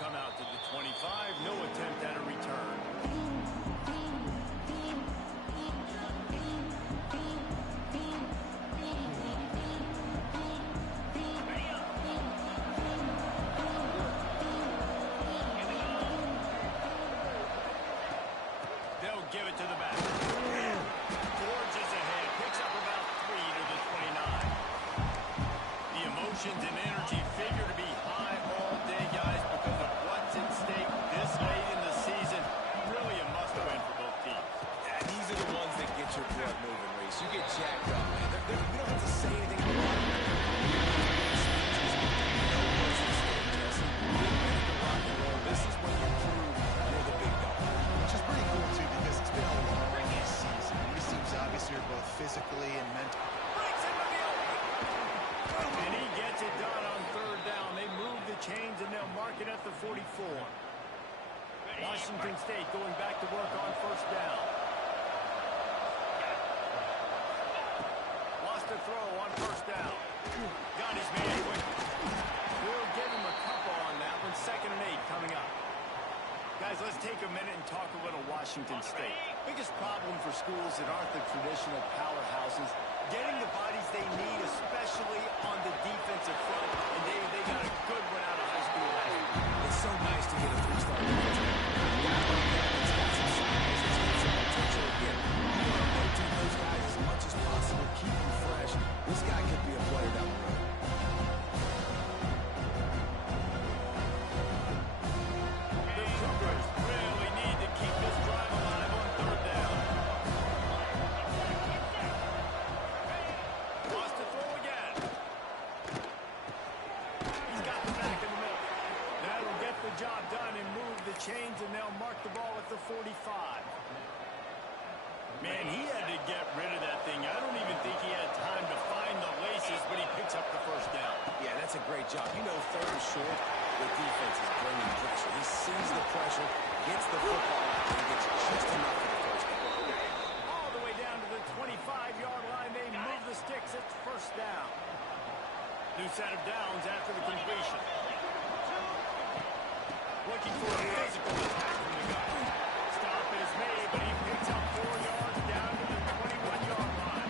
Come out to the 25. No attempt at a return. They'll give it to the back. Forges ahead. Picks up about 3 to the 29. The emotions and energy figure to be high all day, guys, because of what's at stake this late in the season. Really a must-win for both teams. Yeah, these are the ones that get your blood moving, Reese. You get jacked up, man. We don't have to say anything about it. This is when you prove you're the big dog. Which is pretty cool, too, because it's been a long season. These teams obviously are both physically and mentally. And he gets it done on third down. They move the chains, and they'll mark it at the 44. Washington State going back to work on first down. Lost a throw on first down. Got his man quick. We'll give him a couple on that one. 2nd and 8 coming up. Guys, let's take a minute and talk a little Washington State. Biggest problem for schools that aren't the traditional powerhouses, getting the bodies they need, especially on the defensive front. And David, they got a good one out of high school last year. It's so nice to get a 3-star defense. It's got some size, it's got some potential. Again, you want to rotate those guys as much as possible, keep them fresh. This guy could be a player down the road. The Cougars really need to keep this drive alive on third down. Lost to throw again. He's got the back in the middle. That'll get the job done and move the chains, and they'll mark the ball at the 45. Man, he had to get rid of that thing. I don't even think he had time to find the laces, but he picks up the first down. Yeah, that's a great job. You know, third and short, the defense is bringing pressure. He sees the pressure, gets the football out, and gets just enough for the first down. All the way down to the 25-yard line. They move the sticks. It's first down. New set of downs after the completion. Looking for a physical attack from the guy. Stop is made, but he picks up 4 yards down to the 21-yard line.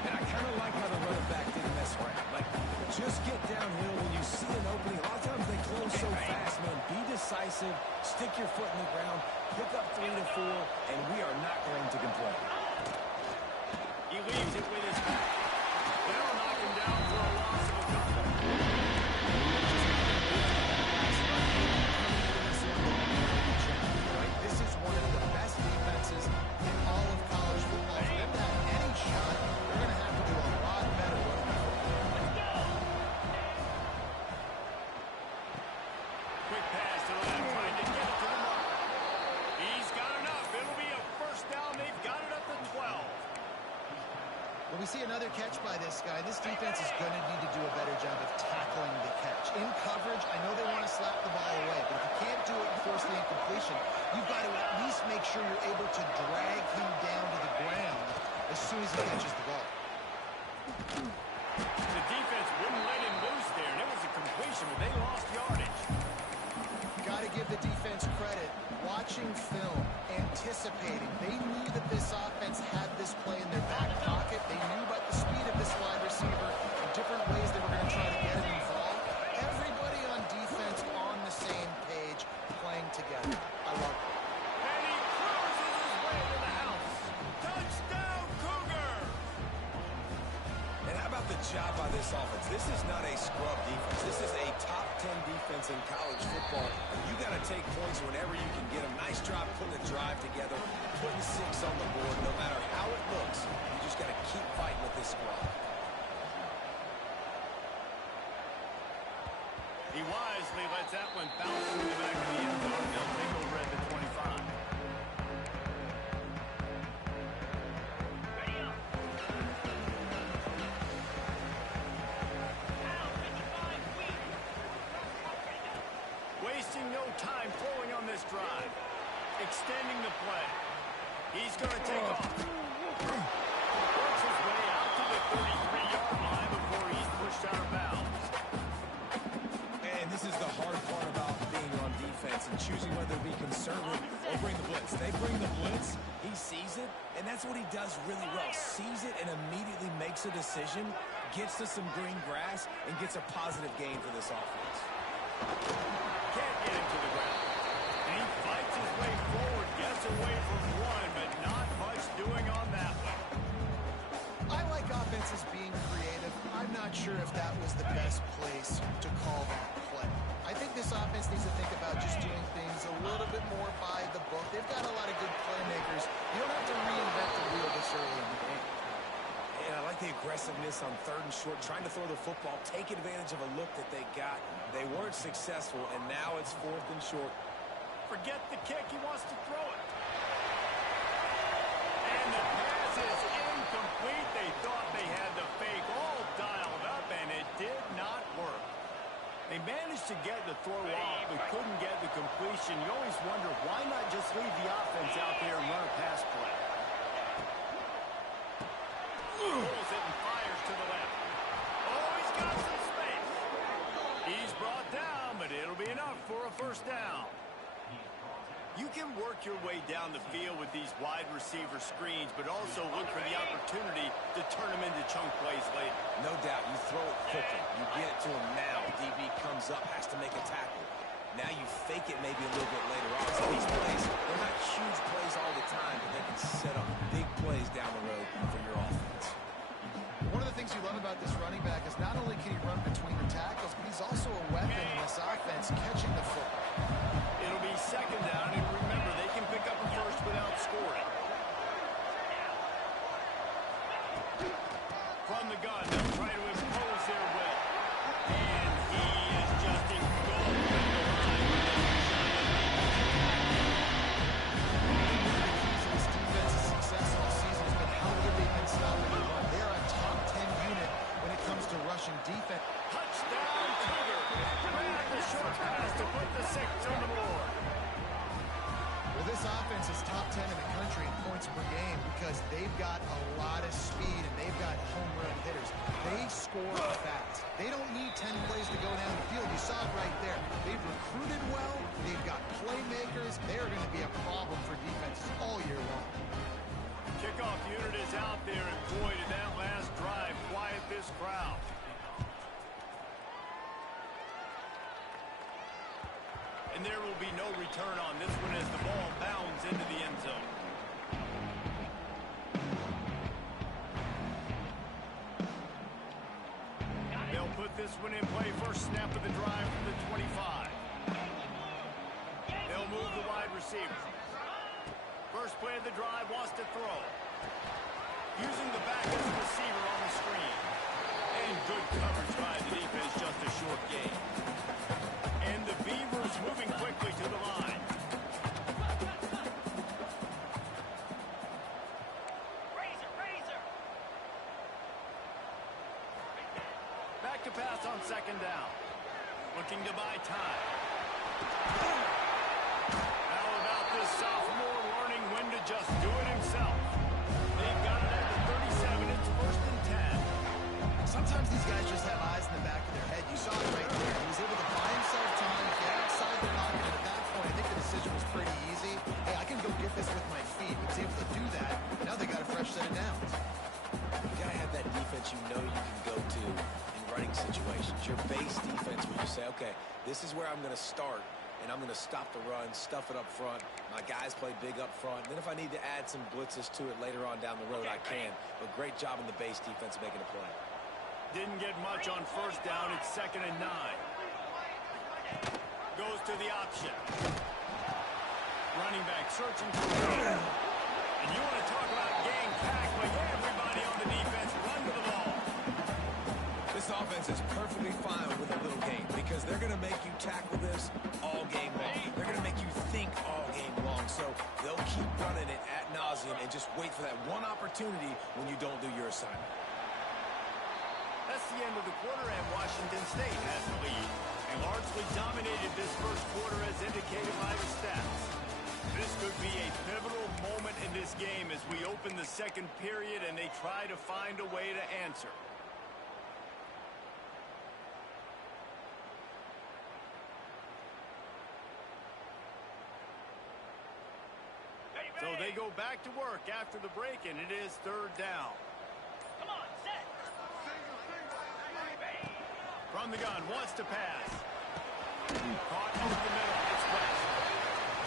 And I kind of like how the running back didn't mess around. Like, just get downhill when you see an opening. A lot of times they close so fast, man. Be decisive, stick your foot in the ground, pick up 3 to 4, and we are not going to complain. He leaves it with his back. They'll knock him down for a loss of a couple. This is one of the best defenses in all of college football. For them to have any shot, they're going to have to do a lot better running the football. we see another catch by this guy. This defense is going to need to do a better job of tackling the catch. In coverage, I know they want to slap the ball away, but if you can't do it and force the incompletion, you've got to at least make sure you're able to drag him down to the ground as soon as he catches the ball. The defense wouldn't let him loose there, and it was a completion, but they lost yardage. Got to give the defense credit. Watching film, anticipating. They knew that this offense had this play in their back pocket. They knew about the speed of this wide receiver and different ways they were going to try to get him involved. Everybody on defense on the same page, playing together. I love it. And he cruises his way to the house. Touchdown, Cougar! And how about the job by this offense? This is not a scrub defense. This is a top 10 defense in college football. You got to take points whenever you can get them. Nice job putting a drive together, putting 6 on the board. No matter how it looks, you just got to keep fighting with this squad. He wisely lets that one bounce through the back of the end zone. They'll take over at the 25. Wasting no time throwing on this drive. Extending the play. He's going to take off. Works his way out to the 33-yard line before he's pushed out of bounds. And this is the hard part about being on defense and choosing whether to be conservative or bring the blitz. They bring the blitz, he sees it, and that's what he does really well. Sees it and immediately makes a decision, gets to some green grass, and gets a positive gain for this offense. Can't get him to the ground. And he fights his way forward, gets away from one, but not much doing on that one. I like offenses being creative. I'm not sure if that was the best place to call that play. I think this offense needs to think about just doing things a little bit more by the book. They've got a lot of good playmakers. You don't have to reinvent the wheel this early in the game. And I like the aggressiveness on 3rd and short, trying to throw the football, take advantage of a look that they got. They weren't successful, and now it's 4th and short. Forget the kick. He wants to throw it. And the pass is incomplete. They thought they had the fake all dialed up, and it did not work. They managed to get the throw off, but couldn't get the completion. You always wonder, why not just leave the offense out there and run a pass play? Pulls it and fires to the left. Oh, he's got some space. He's brought down, but it'll be enough for a first down. You can work your way down the field with these wide receiver screens, but also look for the opportunity to turn them into chunk plays later. No doubt, you throw it quickly. You get it to him now. DB comes up, has to make a tackle. Now you fake it maybe a little bit later on. So these plays, they're not huge plays all the time, but they can set up big plays down the road for your offense. One of the things you love about this running back is not only can he run between the tackles, but he's also a weapon in this offense, catching the football. It'll be 2nd down, and remember, they can pick up a first without scoring. From the gun, they'll try to impose their will. And he is just engulfed in the line. This defense's success all season has been how good they've been stopping the run. They're a top 10 unit when it comes to rushing defense. Touchdown, Cougar. Ran the short pass to put the 6 on the board. Well, this offense is top 10 in the country in points per game because they've got a lot of speed and they've got home run hitters. They score fast. They don't need 10 plays to go down the field. You saw it right there. They've recruited well. They've got playmakers. They're going to be a problem for defenses all year long. Kickoff unit is out there, and boy, did that last drive quiet this crowd. And there will be no return on this one as the ball bounds into the end zone. They'll put this one in play. First snap of the drive from the 25. They'll move the wide receiver. First play of the drive, wants to throw. Using the back as a receiver on the screen. And good coverage by the defense, just a short gain. And the Beavs moving quickly to the line. looking to buy time. How about this sophomore learning when to just do it himself? They've got it at the 37. It's 1st and 10. Sometimes these guys just have eyes in the back of their head. You saw it right there. He was able to buy himself time, get outside the pocket, and at that point, I think the decision was pretty easy. Hey, I can go get this with my feet. He was able to do that. Now they got a fresh set of downs. You got to have that defense you know you can go to in running situations. Your base defense where you say, okay, this is where I'm going to start, and I'm going to stop the run, stuff it up front. My guys play big up front. Then if I need to add some blitzes to it later on down the road, I can. But great job in the base defense making a play. Didn't get much on 1st down. It's 2nd and 9. Goes to the option. Running back searching for it. And you want to talk about gang pack, but everybody on the defense run to the ball. This offense is perfectly fine with a little game because they're going to make you tackle this all game long. They're going to make you think all game long. So they'll keep running it ad nauseum and just wait for that one opportunity when you don't do your assignment. That's the end of the quarter, and Washington State has the lead. They largely dominated this first quarter as indicated by the stats. This could be a pivotal moment in this game as we open the second period and they try to find a way to answer. So they go back to work after the break, and it is 3rd down. Come on, set. From the gun, wants to pass. Caught over the middle. It's West.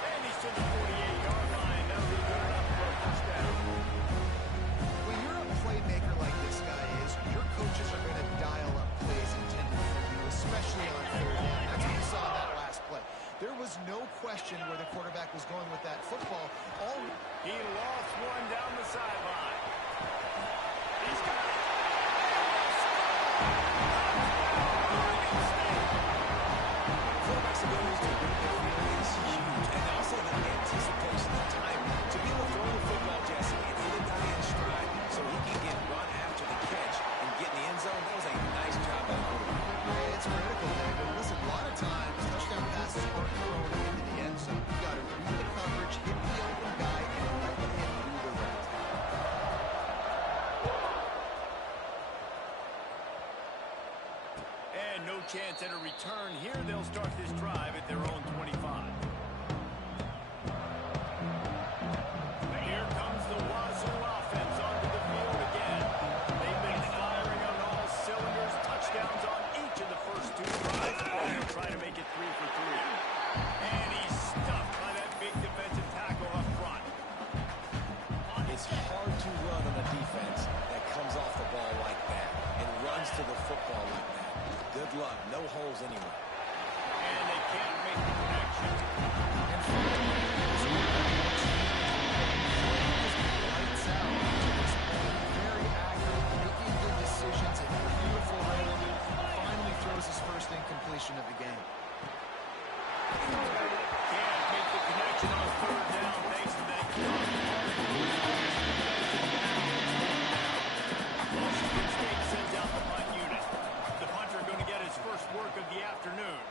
And he's to the 48-yard line. That'll be good enough for a 1st down. When you're a playmaker like this guy is, your coaches are going to dial up plays intended for you, especially on 3rd down. That's what you saw in that last play. There was no question where the quarterback was going with that football. He lost one down the sideline. He's got it. Quarterback's ability to read the field is huge, and also the anticipation of time to be able to throw the football, Jesse, and hit it down in stride so he can get run after the catch and get in the end zone. That was a nice job by the quarterback. Yeah, it's critical, David. Listen, a lot of times, touchdown passes aren't thrown into the end zone. You got to read the coverage, hit the open guy, and let him do the rest. And no chance at a return here. They'll start this drive at their own 25. Here comes the Wazoo offense onto the field again. They've been firing on all cylinders. Touchdowns on each of the first 2 drives. They'll try to make it 3 for 3. And he's stuffed by that big defensive tackle up front. It's hard to run on a defense that comes off the ball like that and runs to the football like that. Good luck. No holes anywhere. And they can't make the connection. Lights out. Just very accurate, making good decisions, and beautiful roll. Finally throws his first incompletion of the game. Can't make the connection on 3rd down thanks to that kick. Washington State sends out the punt unit. The punter going to get his first work of the afternoon.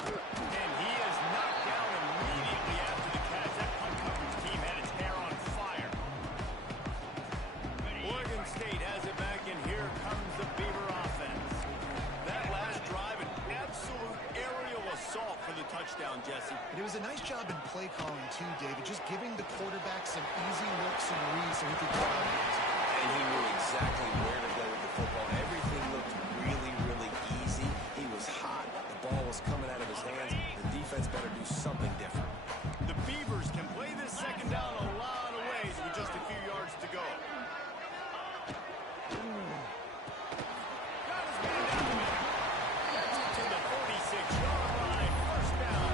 And he is knocked down immediately after the catch. That punt coverage team had its hair on fire. Oregon State has it back, and here comes the Beaver offense. That last drive, an absolute aerial assault for the touchdown, Jesse. And it was a nice job in play calling, too, David, just giving the quarterback some easy looks and reads so he could get out of it. And he knew exactly where to go with the football. Everything looked really, really easy. He was hot. The ball was coming out of his hands. The defense better do something different. The Beavers can play this 2nd down a lot of ways with just a few yards to go. Got his man down the middle. Gets it to the 46-yard line. 1st down.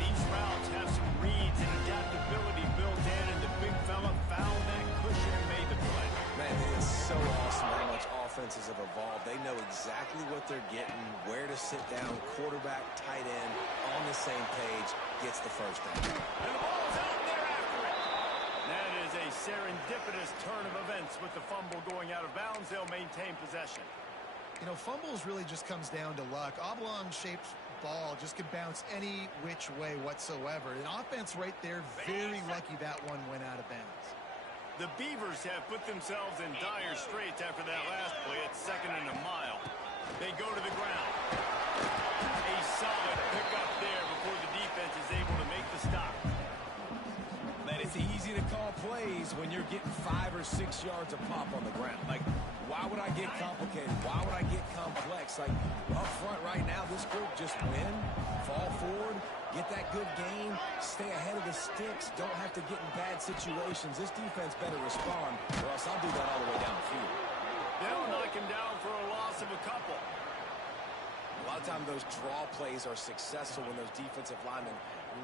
These routes have some reads and adaptability built in, and the big fella found that cushion and made the play. Man, it is so awesome how much offenses have evolved. They know exactly what they're getting, where to sit down, quarterback, tight end, on the same page, gets the 1st down. And the ball's out there after it. That is a serendipitous turn of events with the fumble going out of bounds. They'll maintain possession. You know, fumbles really just comes down to luck. Oblong-shaped ball just can bounce any which way whatsoever. An offense right there, very lucky that one went out of bounds. The Beavers have put themselves in dire straits after that last play at 2nd and a mile. They go to the ground. A solid pickup there before the defense is able to make the stop. Man, it's easy to call plays when you're getting 5 or 6 yards a pop on the ground. Like, why would I get complicated? Why would I get complex? Like, up front right now, this group just win, fall forward, get that good gain, stay ahead of the sticks, don't have to get in bad situations. This defense better respond, or else I'll do that all the way down the field. They'll knock him down for a loss of a couple. A lot of times those draw plays are successful when those defensive linemen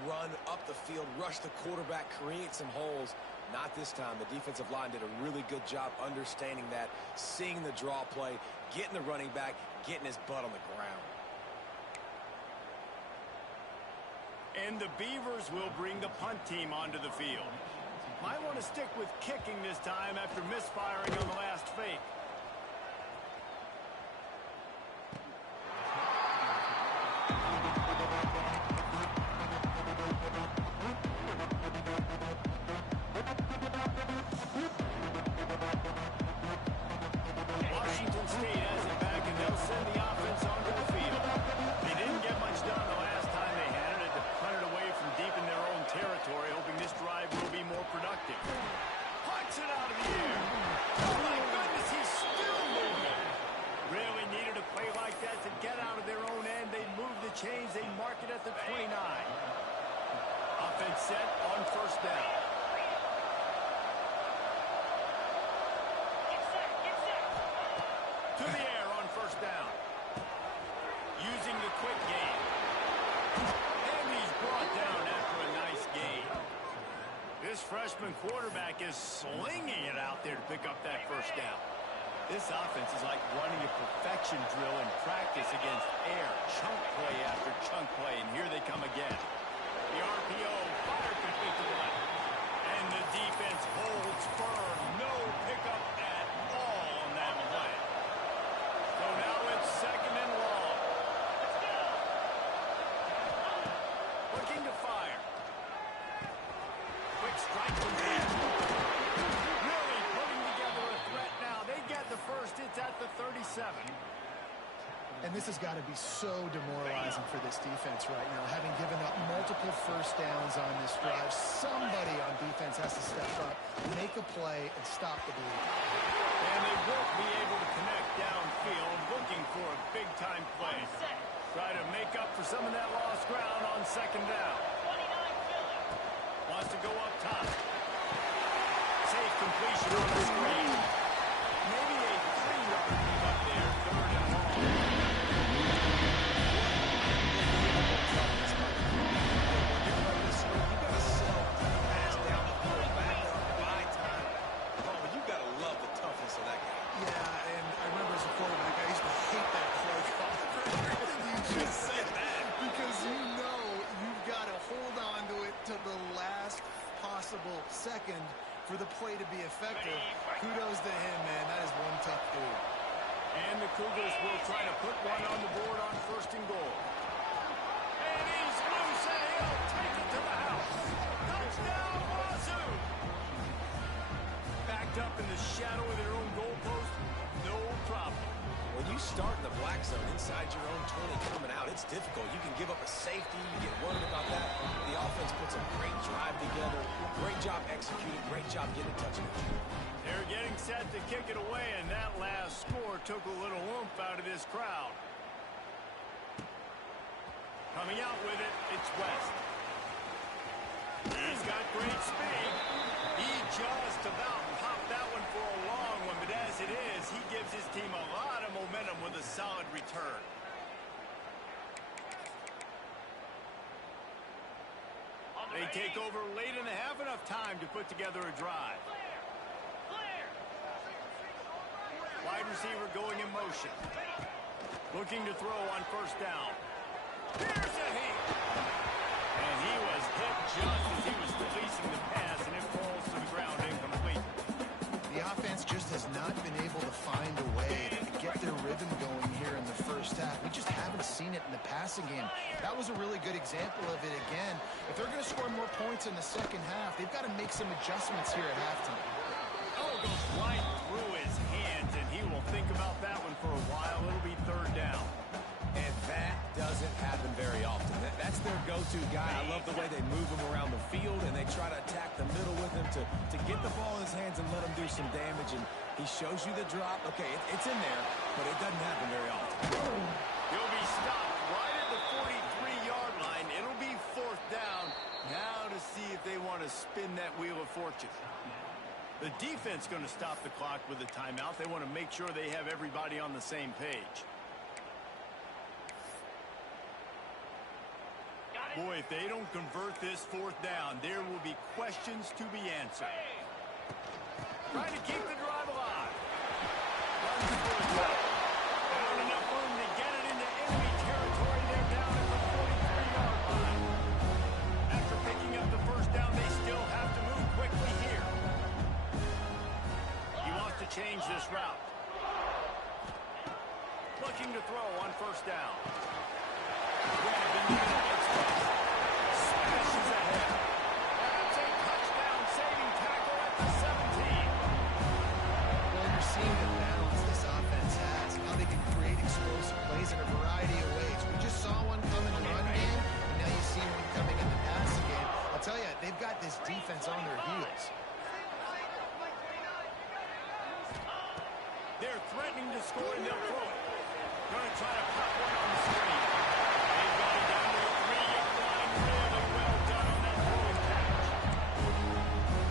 run up the field, rush the quarterback, create some holes. Not this time. The defensive line did a really good job understanding that, seeing the draw play, getting the running back, getting his butt on the ground. And the Beavers will bring the punt team onto the field. Might want to stick with kicking this time after misfiring on the last fake. Washington State has it back, and they'll send the offense onto the field. They didn't get much done the last time they had it. They punted away from deep in their own territory, hoping this drive will be more productive. Punts it out of the air. Oh, my goodness, he's still moving. Really needed a play like that to get out of their own end. They move the chains. They mark it at the 29. Offense set on 1st down. To the air on 1st down. Using the quick game. And he's brought down after a nice gain. This freshman quarterback is slinging it out there to pick up that 1st down. This offense is like running a perfection drill in practice against air. Chunk play after chunk play, and here they come again. The RPO fired quickly to the left. And the defense holds firm. No pickup at all on that play. So now it's 2nd and long. Looking to fire. Quick strike from deep. Really putting together a threat now. They get the first. It's at the 37. And this has got to be so demoralizing for this defense right now. Having given up multiple 1st downs on this drive, somebody on defense has to step up, make a play, and stop the bleed. And they won't be able to connect downfield, looking for a big-time play. Try to make up for some of that lost ground on 2nd down. Wants to go up top. Safe completion on the screen. Maybe a 3-yard lead up there, 3rd and long. Second for the play to be effective. Kudos to him, man. That is one tough dude. And the Cougars will try to put one on the board on 1st and goal. And he's loose, and he'll take it to the house. Touchdown, Wazoo! Backed up in the shadow of their own goalpost, no problem. When you start in the black zone inside your own 20 coming out, it's difficult. You can give up a safety. You get worried about that. The offense puts a great drive together. Great job executing. Great job getting a touchdown. They're getting set to kick it away, and that last score took a little oomph out of this crowd. Coming out with it, it's West. He's got great speed. He just about popped that one for a long one, but as it is, he gives his team a lot of momentum with a solid return. They take over late and have enough time to put together a drive. Wide receiver going in motion. Looking to throw on 1st down. Here's a hit. And he was hit just as he was releasing the pass, and it falls to the ground incomplete. The offense just has not been able to find a way to get their rhythm going here in the first half. We just haven't seen it in the passing game. That was a really good example of it again. If they're going to score more points in the second half, they've got to make some adjustments here at halftime. Oh, it goes right through his hands, and he will think about that one for a while. It'll be third down. And that doesn't happen very often. That's their go-to guy. I love the way they move him around the field, and they try to attack the middle with him to get the ball in his hands and let him do some damage. And he shows you the drop. Okay, it's in there, but it doesn't happen very often. He'll be stopped right at the 43-yard line. It'll be fourth down. Now to see if they want to spin that wheel of fortune. The defense going to stop the clock with a timeout. They want to make sure they have everybody on the same page. Boy, if they don't convert this fourth down, there will be questions to be answered. Trying to keep the drive alive. Runs for a touchdown. Found enough room to get it into enemy territory. They're down at the 43-yard line. After picking up the first down, they still have to move quickly here. He wants to change this route. Looking to throw on first down. Smashes ahead. That's a touchdown-saving tackle at the 17. Well, you're seeing the balance this offense has, how they can create explosive plays in a variety of ways. We just saw one come in the run game, and now you see one coming in the passing game. I'll tell you, they've got this defense on their heels. They're threatening to score, and they'll throw it. Going to try to pop one on the screen. They've got it down to the 3-yard line. Really well done on that throwing catch.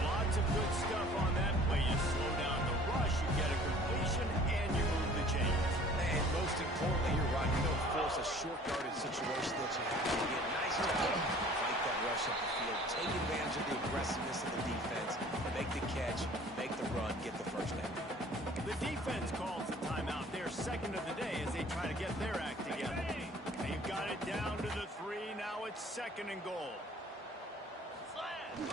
Lots of good stuff on that play. You slow down the rush, you get a completion, and you move the chains. And most importantly, you're right. You don't force a short-yarded situation that you have to get. Nice job. Fight that rush up the field. Take advantage of the aggressiveness of the defense. Make the catch, make the run, get the first down. The defense calls the timeout. They're second of the day as they try to get their act together. They've got it down to the 3. Now it's second and goal. He is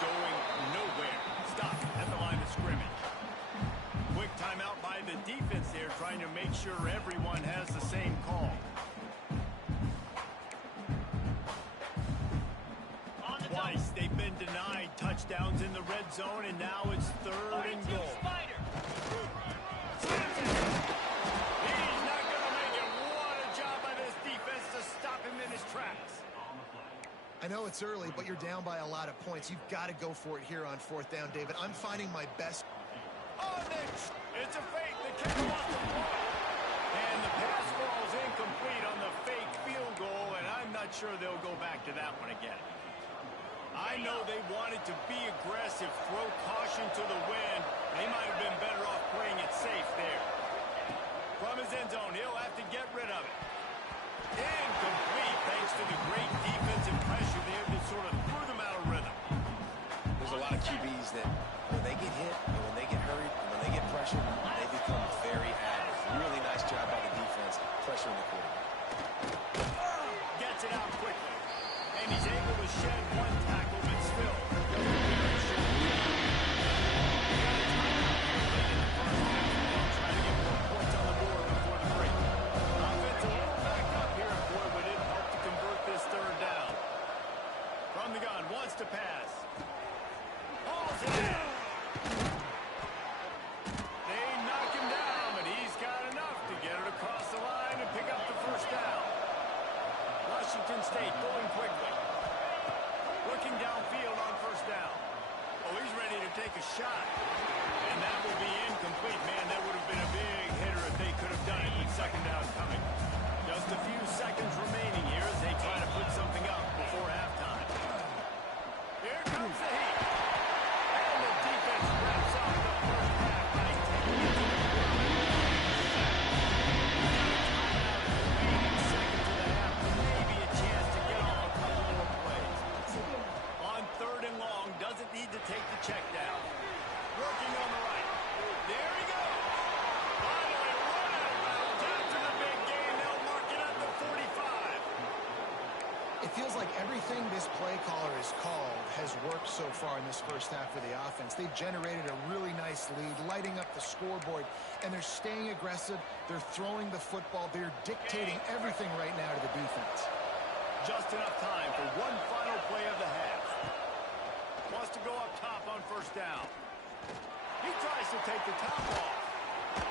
going nowhere. Stop at the line of scrimmage. Quick timeout by the defense there, trying to make sure everyone has the same call. Twice they've been denied touchdowns in the red zone, and now it's third and goal. He's not going to make it. What a job by this defense to stop him in his tracks. I know it's early, but you're down by a lot of points. You've got to go for it here on fourth down, David. I'm finding my best. Oh, it's a fake. The kicker wants to throw it. And the pass falls incomplete on the fake field goal, and I'm not sure they'll go back to that one again. I know they wanted to be aggressive, throw caution to the wind. They might have been better off playing it safe there. From his end zone, he'll have to get rid of it. Incomplete, thanks to the great defensive pressure there that sort of threw them out of rhythm. There's a lot of QBs that when they get hit and when they get hurried and when they get pressured, they become very active. Really nice job by the defense pressuring the quarterback. Gets it out quickly. And he's able to shed one tackle, but still. Trying to get more points on the board before the break. Offense a little back up here, boy, but it helped to convert this third down. From the gun, wants to pass. Hauls it in. They knock him down, but he's got enough to get it across the line and pick up the first down. Washington State going quickly. Looking downfield on first down. Oh, he's ready to take a shot. And that will be incomplete. Man, that would have been a big hitter if they could have done it with second down coming. Just a few seconds remaining here as they try to put something up before halftime. Here comes the heat. And the defense wraps up the first half by taking it to the doesn't need to take the check down. Working on the right. There he goes. Finally run out of bounds feels like everything this play caller has called has worked so far in this first half of the offense. They've generated a really nice lead, lighting up the scoreboard, and they're staying aggressive. They're throwing the football. They're dictating everything right now to the defense. Just enough time for one final play of the half. Wants to go up top on first down. He tries to take the top off.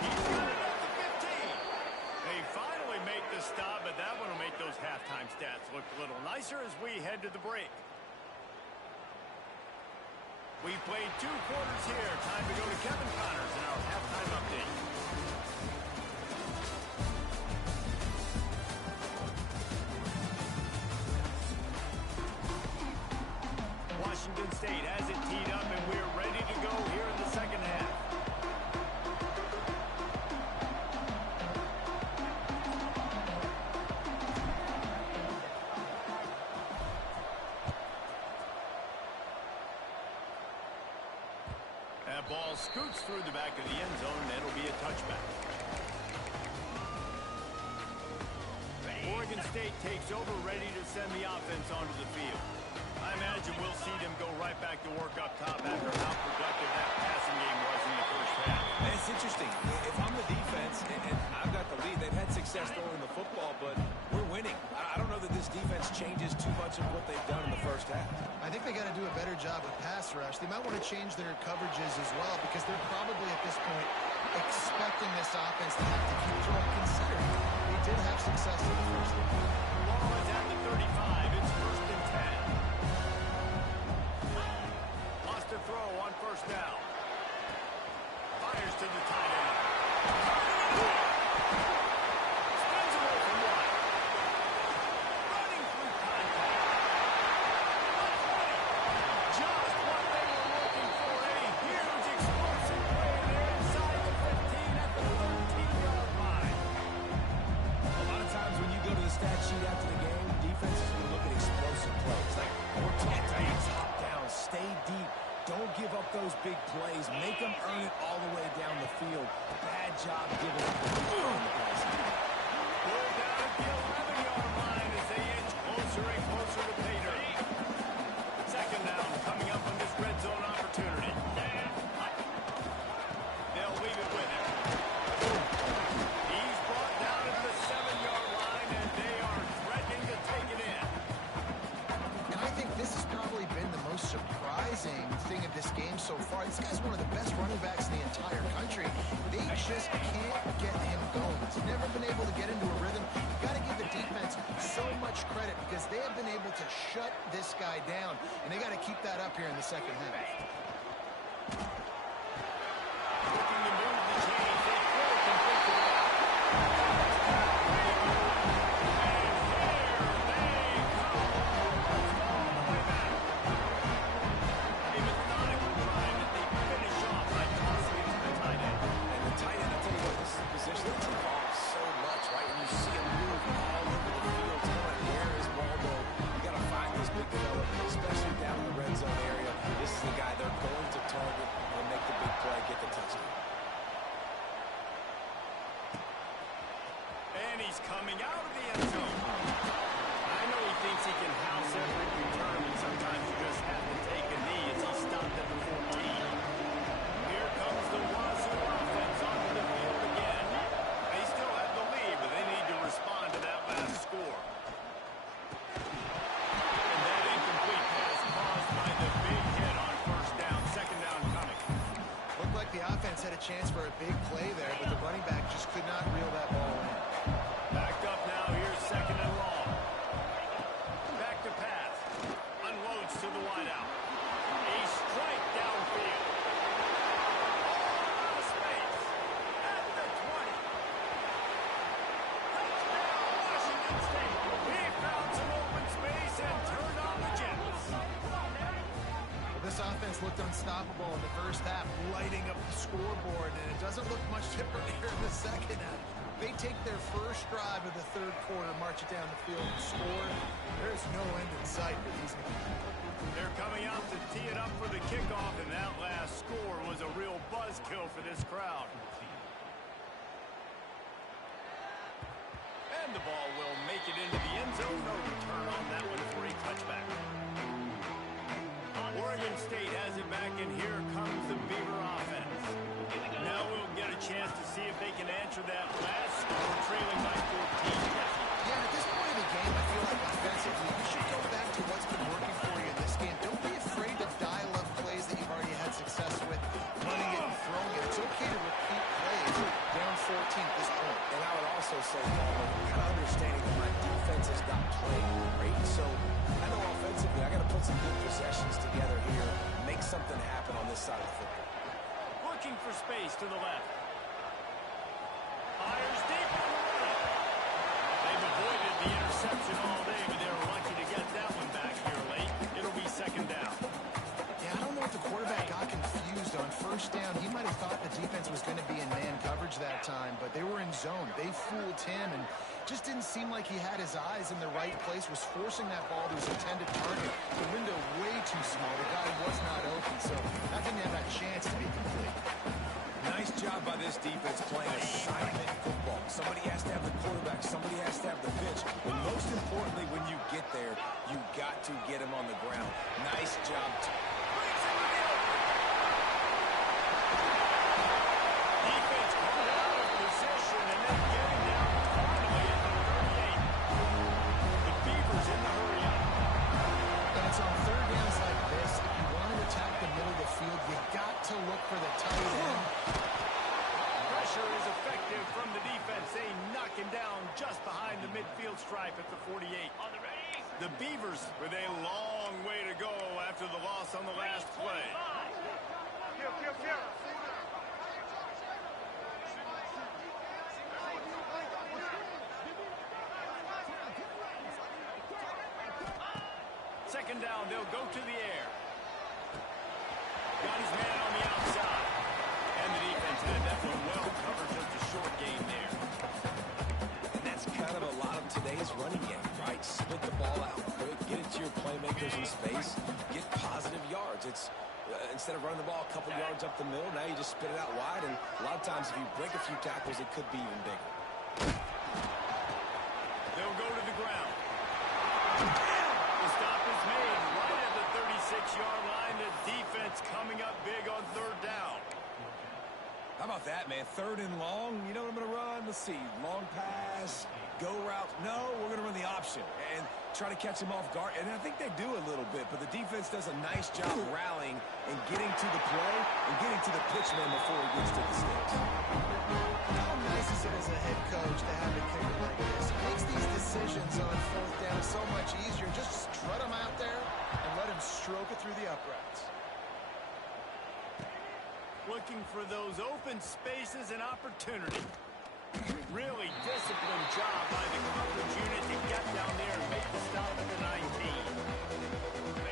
He's got it at the 15. They finally make the stop, but that one will make those halftime stats look a little nicer as we head to the break. We played 2 quarters here. Time to go to Kevin Connors in our halftime update. Washington State has it teed up, and we're ready to go here in the second half. That ball scoots through the back of the end zone, and it'll be a touchback. Oregon State takes over, ready to send the offense onto the field. I imagine we'll see them go right back to work up top after how productive that passing game was in the first half. And it's interesting. If I'm the defense and I've got the lead, they've had success throwing the football, but we're winning. I don't know that this defense changes too much of what they've done in the first half. I think they got to do a better job with pass rush. They might want to change their coverages as well because they're probably at this point expecting this offense to have to keep throwing, considering they did have success in the first half. The ball is at the 35. It's first and 10. Lost to throw on first down. Fires to the tight end. Spins away from one. Running through contact. Just what they were looking for. A huge explosive play there inside the 15 at the 13-yard line. A lot of times when you go to the stat sheet after the game, defenses will look at explosive plays. Like, protect things, hop down, stay deep. Don't give up those big plays. Make them earn it all the way down the field. Bad job giving up the lead on the passing. Pulled down at the 11-yard line as they inch closer and closer to pay dirt. Second down coming up on this red zone opportunity. They'll leave it with him. He's brought down at the 7-yard line, and they are threatening to take it in. And I think this has probably been the most surprising thing of this game so far. This guy's one of the best running backs in the entire country. They just can't get him going. He's never been able to get into a rhythm. You've got to give the defense so much credit because they have been able to shut this guy down, and they got to keep that up here in the second half. Looking to move the chains. They throw it completely. Coming out of the end zone. I know he thinks he can house every return, and sometimes you just have to take a knee as he stopped at the 14. Here comes the Wazoo offense onto the field again. They still have the lead, but they need to respond to that last score. And that incomplete pass caused by the big hit on first down. Second down coming. Looked like the offense had a chance for a big play there, but the running back just could not reel that ball in. Backed up now, here's second and long. Back to pass. Unloads to the wideout. A strike downfield. Out of space. At the 20. Touchdown, Washington State. He found some open space and turned on the jets. Well, this offense looked unstoppable in the first half, lighting up the scoreboard, and it doesn't look much different here in the second half. They take their first drive of the third quarter, march it down the field, and score. There's no end in sight for these guys. They're coming out to tee it up for the kickoff, and that last score was a real buzzkill for this crowd. And the ball will make it into the end zone. No return on that one. State has it back, and here comes the Beaver offense. Now we'll get a chance to see if they can answer that last score, trailing by 14. Yeah, at this point of the game, I feel like offensively, you should go back to what's been working for you in this game. Don't be afraid to dial up plays that you've already had success with, running it and throwing it. It's okay to repeat plays down 14 at this point. And I would also say, Paul, kind of understanding that my defense has not played great. So I know offensively I got to put some good possessions together here, make something happen on this side of the football. Looking for space to the left. Fires deep on the run. They've avoided the interception all day, but they were lucky to get that one back here late. It'll be second down. Yeah, I don't know if the quarterback got confused on first down. He might have thought the defense was going to be in man coverage that time, but they were in zone. They fooled him and just didn't seem like he had his eyes in the right place, was forcing that ball to his intended target. The window way too small. The guy was not open, so that didn't have that chance to be complete. Nice job by this defense playing assignment football. Somebody has to have the quarterback. Somebody has to have the pitch. But most importantly, when you get there, you got to get him on the ground. Nice job. Defense caught out of position and then getting down finally at the 38. The Beavers in the hurry up. And it's on third downs like this. If you want to attack the middle of the field, you got to look for the tight end. Pressure is effective from the defense. They knock him down just behind the midfield stripe at the 48. On the ready. The Beavers with a long way to go after the loss on the last play. Second down, they'll go to the air. Got his man on the outside. And the defense had that one well covered, just a short game there. And that's kind of a lot of today's running game, right? Split the ball out quick, get it to your playmakers in space, get positive yards. It's instead of running the ball a couple yards up the middle, now you just spit it out wide, and a lot of times if you break a few tackles, it could be even bigger. They'll go to the ground. The stop is made right at the 36-yard line. The defense coming up big on third down. How about that, man? Third and long. You know what I'm going to run? Let's see. Long pass, go route. No, we're going to run the option and try to catch him off guard. And I think they do a little bit, but the defense does a nice job rallying and getting to the play and getting to the pitchman before he gets to the sticks. How nice is it as a head coach to have a kicker like this? It makes these decisions on fourth down so much easier. Just strut him out there and let him stroke it through the uprights. Looking for those open spaces and opportunity. Really disciplined job by the coverage unit to get down there and make the stop at the 19.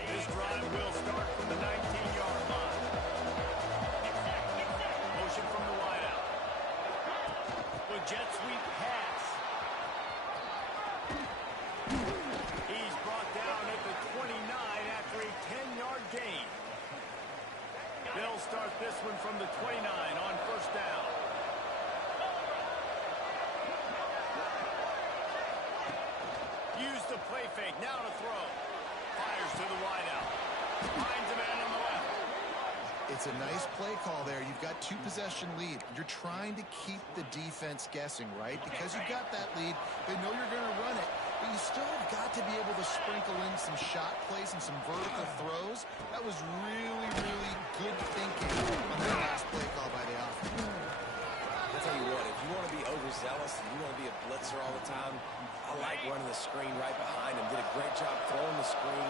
This drive will start from the 19-yard line. Motion from the wideout. With jet sweep pass. He's brought down at the 29 after a 10-yard gain. They'll start this one from the 29 on first down. Use the play fake. Now to throw. Fires to the wideout. Finds a man on the left. It's a nice play call there. You've got two-possession lead. You're trying to keep the defense guessing, right? Because you've got that lead, they know you're going to run it. But you still have got to be able to sprinkle in some shot plays and some vertical throws. That was really, really good thinking on that last play call by the offense. I'll tell you what, if you want to be overzealous and you want to be a blitzer all the time, I like running the screen right behind him. Did a great job throwing the screen.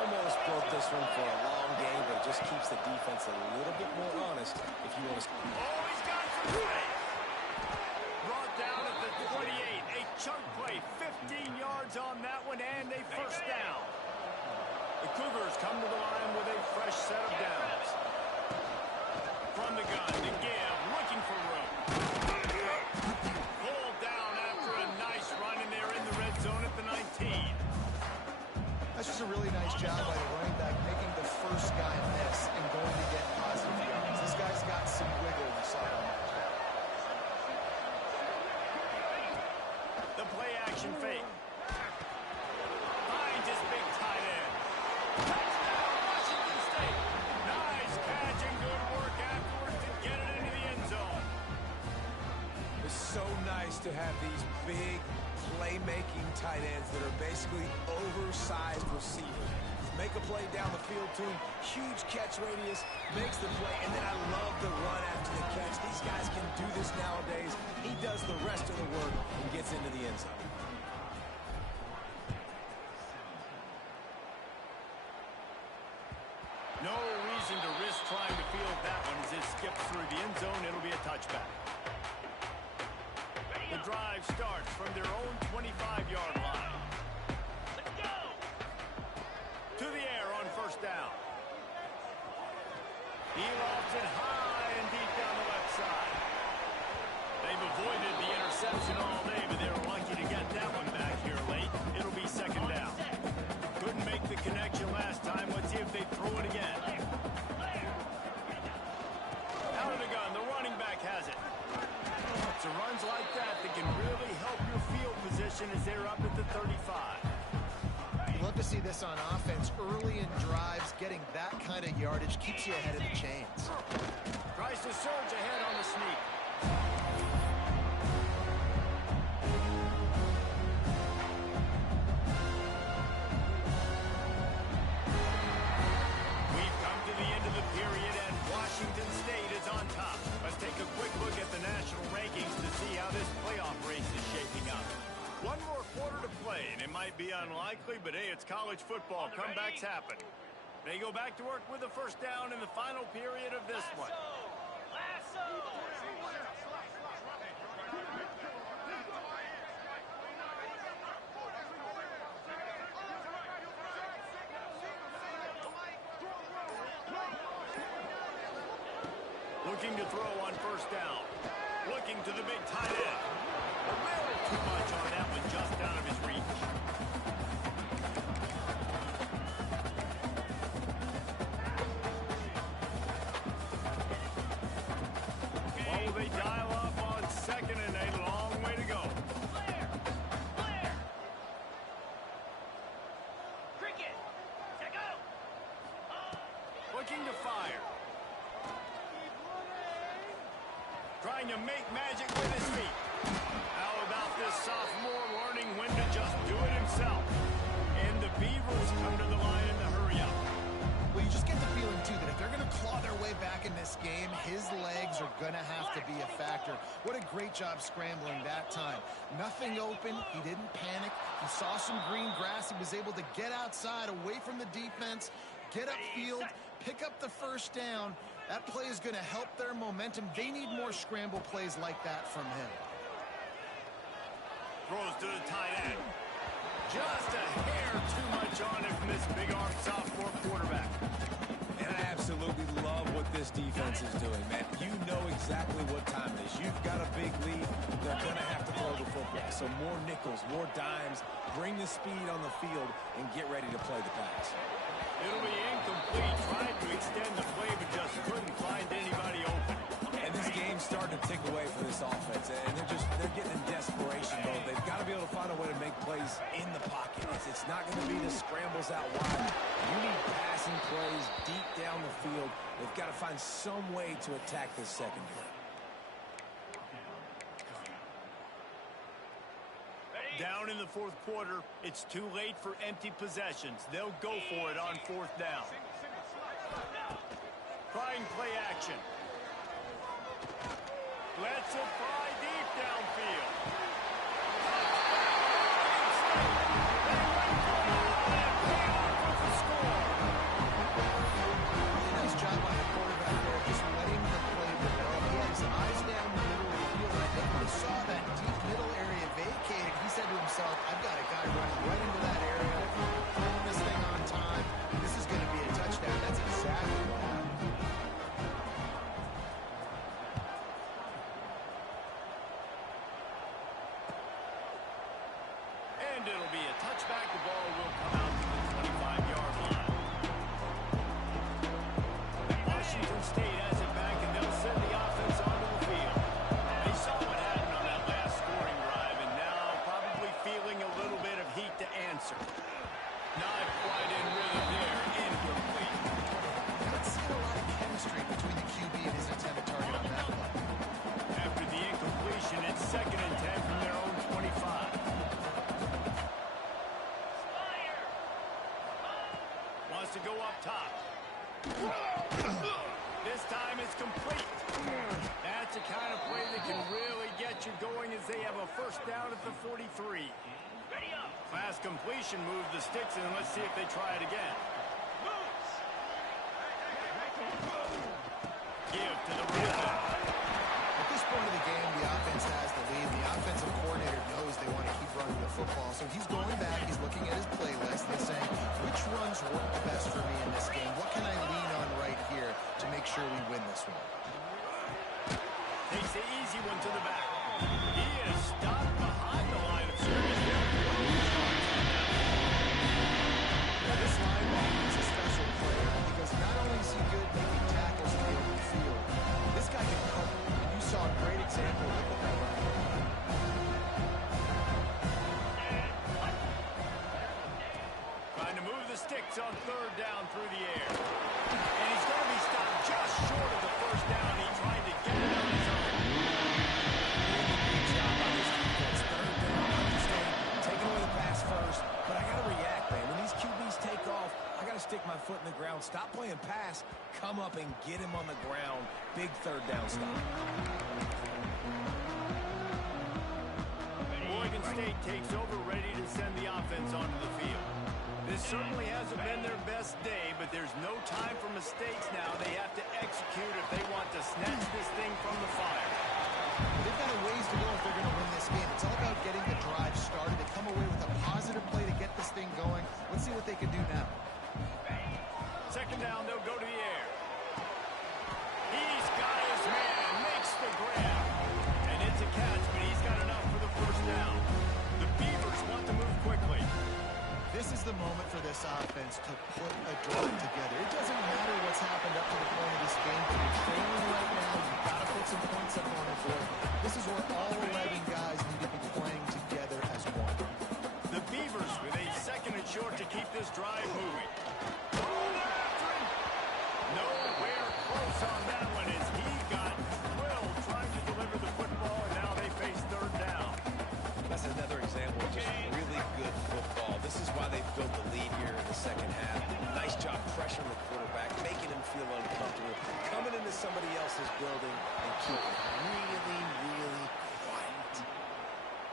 Almost broke this one for a long game, but it just keeps the defense a little bit more honest if you want to. Oh, he's got some space. Brought down at the 28. A chunk play. 15 yards on that one and a first down. The Cougars come to the line with a fresh set of downs. From the gun to give. Looking for room. Pulled down after a nice run, and they're in the red zone at the 19. That's just a really nice job by the running back, making the first guy miss and going to get positive yards. This guy's got some wiggle inside on that play. The play action fake. Finds his big tight end. Touchdown, Washington State. so nice to have these big playmaking tight ends that are basically oversized receivers. Make a play down the field to him, huge catch radius, makes the play, and then I love the run after the catch. These guys can do this nowadays. He does the rest of the work and gets into the end zone. No reason to risk trying to field that one as it skips through the end zone. It'll be a touchback. The drive starts from their own 25-yard line. Let's go. To the air on first down. He lofts it high and deep down the left side. They've avoided the interception all day, but they were lucky to get that one back here late. It'll be second down. Couldn't make the connection last time. Let's see if they throw it again. Out of the gun, the running back has it. It's the runs like that that can really help your field position as they're up at the 35. You love to see this on offense. Early in drives, getting that kind of yardage keeps you ahead of the chains. Tries to surge ahead on the sneak. We've come to the end of the period, and Washington State is on top. Let's take a quick look at the national rankings to see how this playoff race is shaping up. One more quarter to play, and it might be unlikely, but hey, it's college football. Comebacks happen. They go back to work with the first down in the final period of this one. Lasso. Looking to throw on first down. Looking to the big tight end. A little too much on that one, just out of his reach. Oh, they dial up on second and a long way to go. Clear. Clear. Cricket. Check out. Looking to fire. Trying to make magic with his feet. How about this sophomore learning when to just do it himself? And the Beavs come to the line in the hurry up. Well, you just get the feeling, too, that if they're going to claw their way back in this game, his legs are going to have to be a factor. What a great job scrambling that time. Nothing open. He didn't panic. He saw some green grass. He was able to get outside, away from the defense, get upfield, pick up the first down. That play is going to help their momentum. They need more scramble plays like that from him. Throws to the tight end. Just a hair too much on him from this big-armed sophomore quarterback. And I absolutely love what this defense is doing, man. You know exactly what time it is. You've got a big lead. They're going to have to throw the football. So more nickels, more dimes. Bring the speed on the field and get ready to play the pass. It'll be incomplete. Tried to extend the play, but just couldn't find anybody open. And this game's starting to tick away for this offense, and they're getting in desperation mode. They've got to be able to find a way to make plays in the pocket. It's not going to be the scrambles out wide. You need passing plays deep down the field. They've got to find some way to attack this secondary. Down in the fourth quarter, it's too late for empty possessions. They'll go for it on fourth down. Trying play action. Lets it fly deep downfield. Nice job by the quarterback there, just letting the play develop. He had his eyes down the middle of the field, and I think when he saw that deep middle area vacated, he said to himself, I've got a guy running right into that area, throwing this thing on time. This is going to be a touchdown. That's exactly what happened. And it'll be a touchback. The ball will come out to the 25-yard line. Washington State has it back, and they'll send the offense onto the field. They saw what happened on that last scoring drive, and now probably feeling a little bit of heat to answer. Not quite in rhythm there. Incomplete. Let's see a lot of chemistry between the QB and his intended target on that one. After the incompletion, it's second kind of play that can really get you going as they have a first down at the 43. Ready up. Fast completion moved the sticks in. Let's see if they try it again. Moves. Give to the running back. At this point of the game, the offense has the lead. The offensive coordinator knows they want to keep running the football, so he's going back. He's looking at his playlist and saying, which runs work the best for me in this game? What can I lean on right here to make sure we win this one? Takes the easy one to the back. He is stopped behind the line of scrimmage. This linebacker is a special player because not only is he good making tackles in the open field, this guy can cover. And you saw a great example of what that running back. Trying to move the sticks on third down through the air. And he's going to be stopped just short of the first down. He tried to get it on his own. Good job by this defense. Third down, understand, taking away the pass first, but I got to react, man. When these QBs take off, I got to stick my foot in the ground, stop playing pass, come up and get him on the ground. Big third down stop. Oregon State takes over, ready to send the offense onto the field. This certainly hasn't been their best day, but there's no time for mistakes now. They have to execute if they want to snatch this thing from the fire. They've got a ways to go if they're going to win this game. It's all about getting the drive started. They come away with a positive play to get this thing going. Let's see what they can do now. Second down, they'll go to the air. He's got his man, makes the grab. And it's a catch, but he's got enough for the first down. The Beavers want to move quickly. This is the moment for this offense to put a drive together. It doesn't matter what's happened up to the point of this game. If you're trailing right now, you've got to put some points up on the board. This is where all 11 guys need to be playing together as one. The Beavers with a second and short to keep this drive moving. Oh, they're after him. Nowhere close on that one as he got drilled trying to deliver the football, and now they face third down. That's another example of just really good football. This is why they built the lead here in the second half. Nice job pressuring the quarterback, making him feel uncomfortable, coming into somebody else's building and keeping really, really quiet.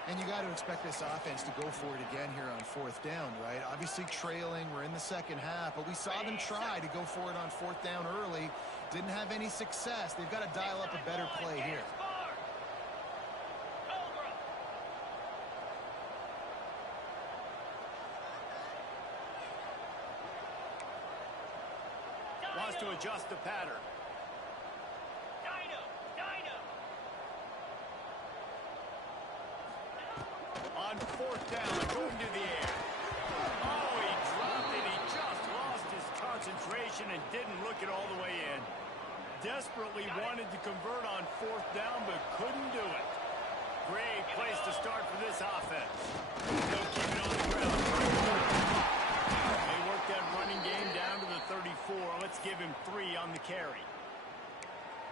And you got to expect this offense to go for it again here on fourth down, right? Obviously trailing, we're in the second half, but we saw them try to go for it on fourth down early. Didn't have any success. They've got to dial up a better play here. Wants to adjust the pattern. Dino. On fourth down, going to the air. Oh, he dropped it. He just lost his concentration and didn't look it all the way in. Desperately wanted to convert on fourth down, but couldn't do it. Great place to start for this offense. They'll keep it on the ground. They work that running game down to the 34. Let's give him 3 on the carry.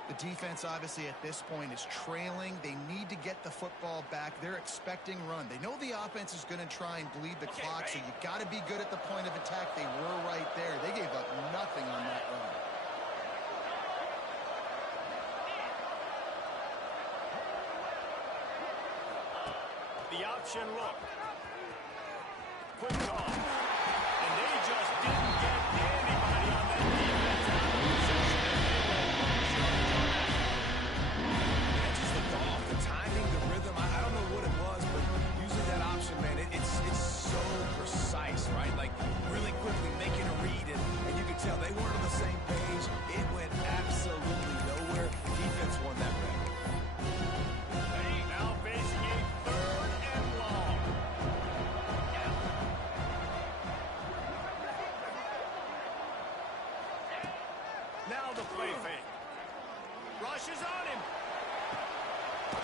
The defense, obviously, at this point is trailing. They need to get the football back. They're expecting run. They know the offense is going to try and bleed the clock, so you got to be good at the point of attack. They were right there. They gave up nothing on that run. The option look. Quick toss. And they just didn't get anybody on that defense out of position. That just looked off. The timing, the rhythm, I don't know what it was, but using that option, man, it's so precise, right? Like, really quickly making a read, and you can tell they weren't on the same page. It went absolutely nowhere. Defense won that round. Now facing a third and long. Now the play fake. Rush is on him.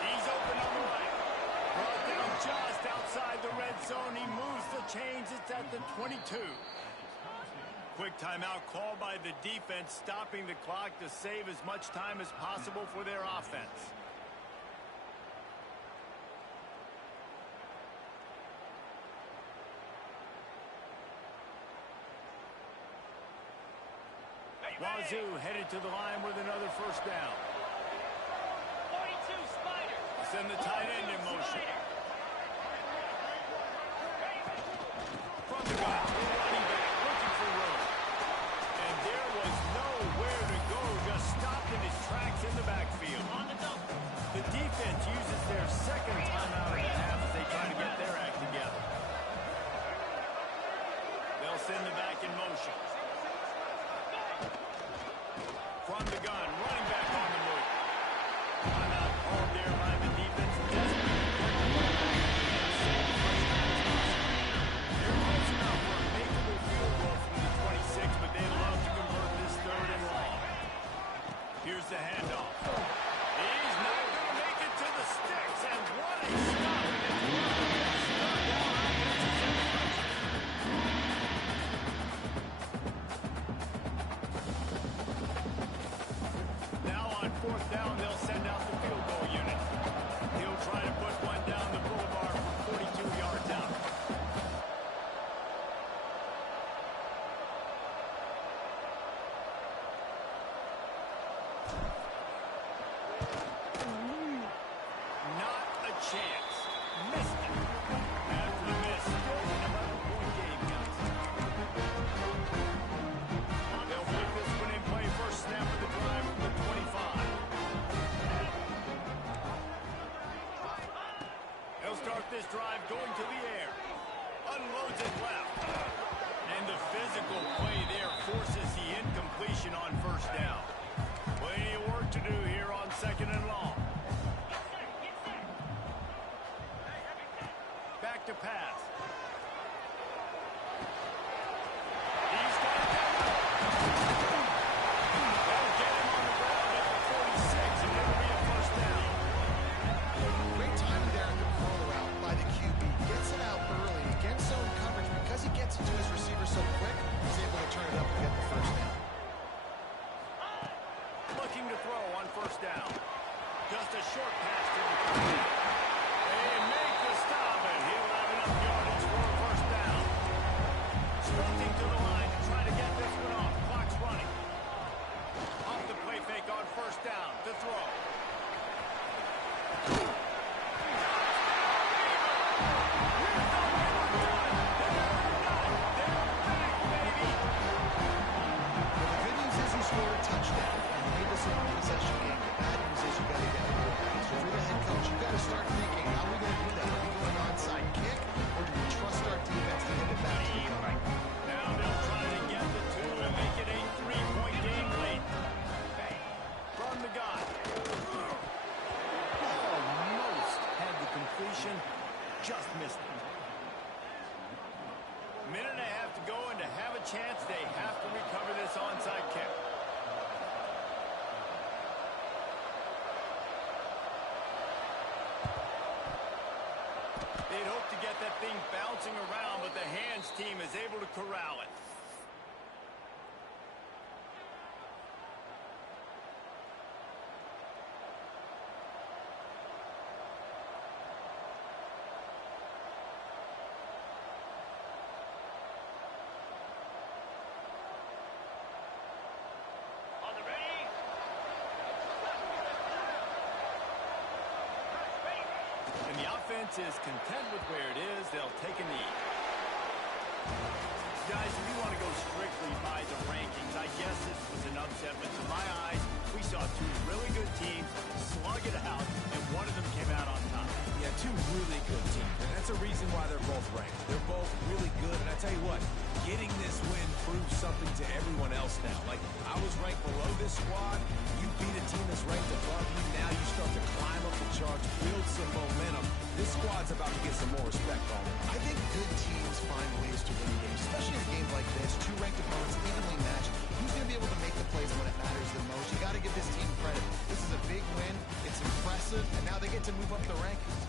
He's open on the right. Brought down just outside the red zone. He moves the chains. It's at the 22. Quick timeout called by the defense, stopping the clock to save as much time as possible for their offense. Wazoo headed to the line with another first down. 42. send the tight end in motion. From the gun, running back, looking for room. And there was nowhere to go, just stopped in his tracks in the backfield. On the double. The defense uses their second timeout of the half as they try to get their act together. They'll send the back in motion. From the gun, running back on the move. Timeout called there by the defense. They're close enough for a makeable field goal from the 26, but they'd love to convert this third and long. Here's the handoff. He's not going to make it to the sticks, and what a stop. Now on fourth down, they'll send out the field goal unit. He'll try to put one down the boulevard from 42 yards out. Not a chance. Missed it. After the miss, still an 11-point game, guys. They'll put this one in play. First snap of the drive from the 25. They'll start this drive going to the air. Unloads it left. And the physical play there forces the incompletion on first down. Plenty of work to do here on second and long. Back to pass. He's got it down. They'll get him on the ground at the 46, and it'll be a first down. Great timing there in the curl route by the QB. Gets it out early against zone coverage. Because he gets it to his receiver so quick, he's able to turn it up and get the first down. Looking to throw on first down. Just a short pass to the quarterback. They make the stop, and he'll have enough yardage for a first down. Sprinting to the line to try to get this one off. Clock's running. Off the play fake on first down to throw. The good news is he scored a touchdown and made this a one-possession game. The bad news is you got to get the ball back. So if you're the head coach, you got to start thinking, how are we going to do that? Are we going onside kick, or do we trust our defense to get it back to the cover? Now they'll try to get the two and make it a 3-point game late. From the gun. Almost had the completion. Just missed it. Minute and a half to go, and to have a chance, they have to recover this onside kick. They'd hope to get that thing bouncing around, but the hands team is able to corral it. On the ready. And the offense is content with where it is. They'll take a knee. Guys, if you want to go strictly by the rankings, I guess this was an upset, but to my eyes, we saw two really good teams slug it out, and one of them came out on top. Yeah, two really good teams, and that's a reason why they're both ranked. They're both really good, and I tell you what, getting this win proves something to everyone else now. Like, I was ranked below this squad. You beat a team that's ranked above you. Now you start to climb up the charts, build some momentum. This squad's about to get some more respect on it. I think good teams find ways to win games, especially in a game like this. Two ranked opponents evenly matched. Who's going to be able to make the plays when it matters the most? You got to give this team credit. This is a big win. It's impressive, and now they get to move up the rankings.